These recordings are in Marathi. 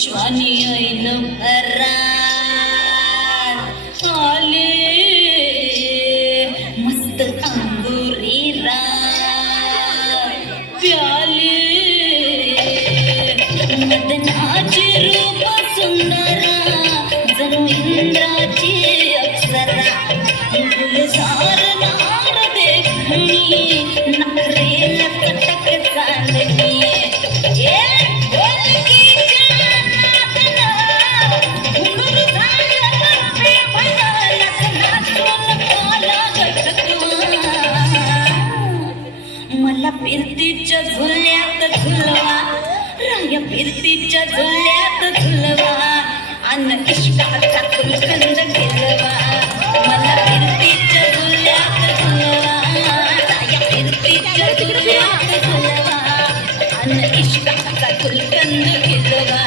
श्वानी ऐन भरा आले मस्त अंगुरीला प्याले मदनाची रूप सुंदरा जणू इंद्राची अप्सरा गुलजार नार देखणी नखरे लकटक चांदणी मला फिरतीच्या झुल्यात झुलवा राया फिरतीच्या झुल्यात झुलवा अन इश्काचा कुलकंद केलवा मला फिरतीच्या झुल्यात झुलवा राया फिरतीच्या झुल्यात झुलवा अन इश्काचा कुलकंद केलवा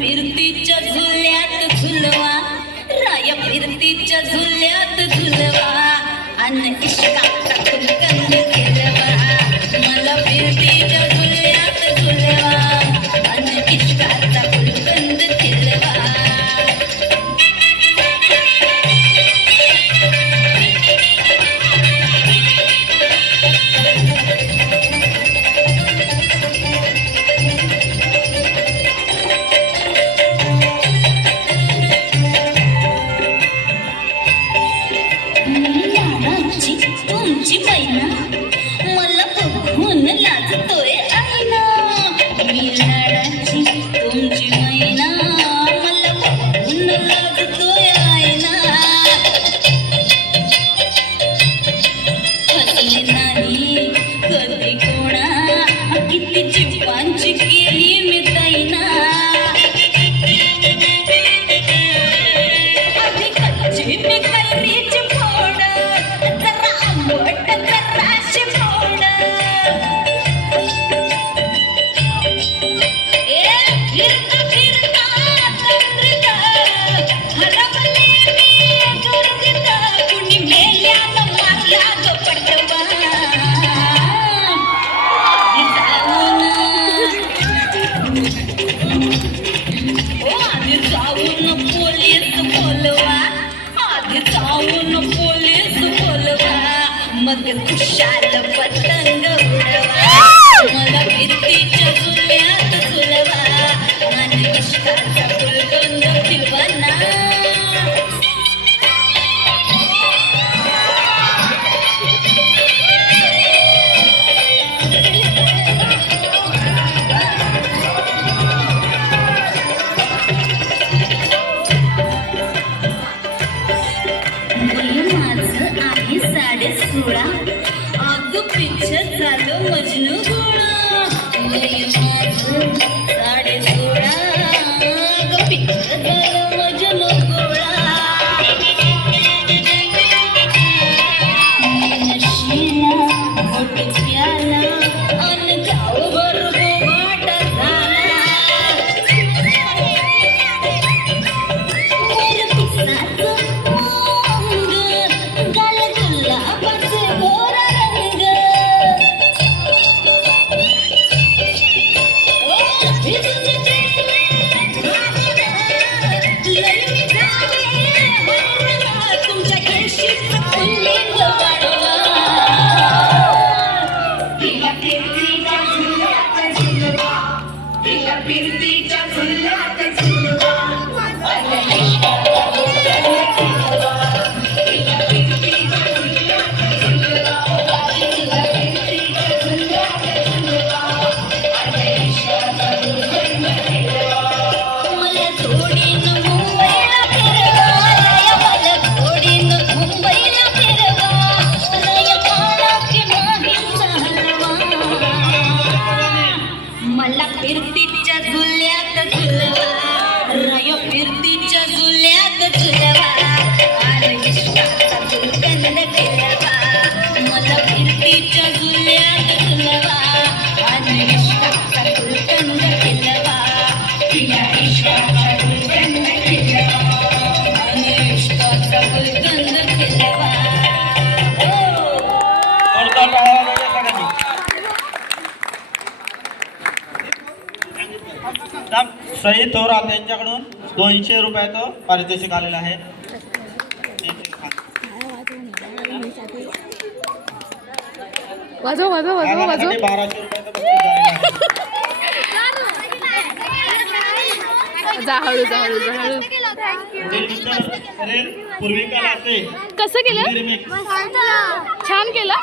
फिरतीच्या झुल्यात झुलवा राया फिरतीच्या झुल्यात झुलवा अन इश्काचा कुलकंद केलवा मला फिरतीच्या झुल्यात झुलवा अन इश्काचा कुलकंद केलवा तुमची मैना मला बघून लाजतोय आईना मी लाडाची तुमची मैना मला बघून लाजतोय आईना हसले नाही कधी कोणा किती जीवांची केली मी ताईना आधी कच्ची मी कैरीची फोड जरा आंबट जराशी फोड फिरता फिरता चंद्रिका हरवले मी दुर्गता कुणी मेल्यानं मारला ग पटवा आधी जाऊन पोलीस बोलवा आधी जाऊन पोलीस बोलवा मग खुशाल पतंग उडवा मला फिरतीच्या झुल्यात झुलवा आणि इश्काचा कुलकंद फिरवा ना माझं आहे 16.5 अग पिच्छ झालं मजनू गोळा माझं 16.5 अग पिच्छ झालं मजनू गोळा नशीला मोठ प्याला अन गावभर गोवाटा झाला तुमच्या फिरतीच्या झुल्यात झुलवा, तिला फिरतीच्या झुल्यात झुलवा. अरे इश्काचा गुलकंद खिलवा, तिला फिरतीच्या झुल्यात झुलवा, तिला फिरतीच्या झुल्यात झुलवा. अरे इश्काचा गुलकंद खिलवा. मला जोडीनं मुंबईला फिरवा, मला जोडीनं मुंबईला फिरवा, रया काळा की माहीचा हलवा. मला फिरतीच्या झुल्यात झुलवा, रया फिरतीच्या झुल्यात झुलवा. अरे इश्काचा गुलकंद खिलवा, मला फिरतीच्या झुल्यात झुलवा. अरे इश्काचा गुलकंद खिलवा, तिला इश्काचा गुलकंद खिलवा. अरे इश्काचा गुलकंद खिलवा. जोरदार टाळ्या वाजवा सगळ्यांनी. शहीद थोरात यांच्याकडून 200 रुपयाचं पारितोषिक आलेलं आहे. वाजव वाजव वाजव वाजव. 1200 रुपयाचं बक्षीस झालेलं आहे. जा हळू जा हळू जा हळू. पूर्विका लाटे कसं केलं? रिमिक्स. छान केलं.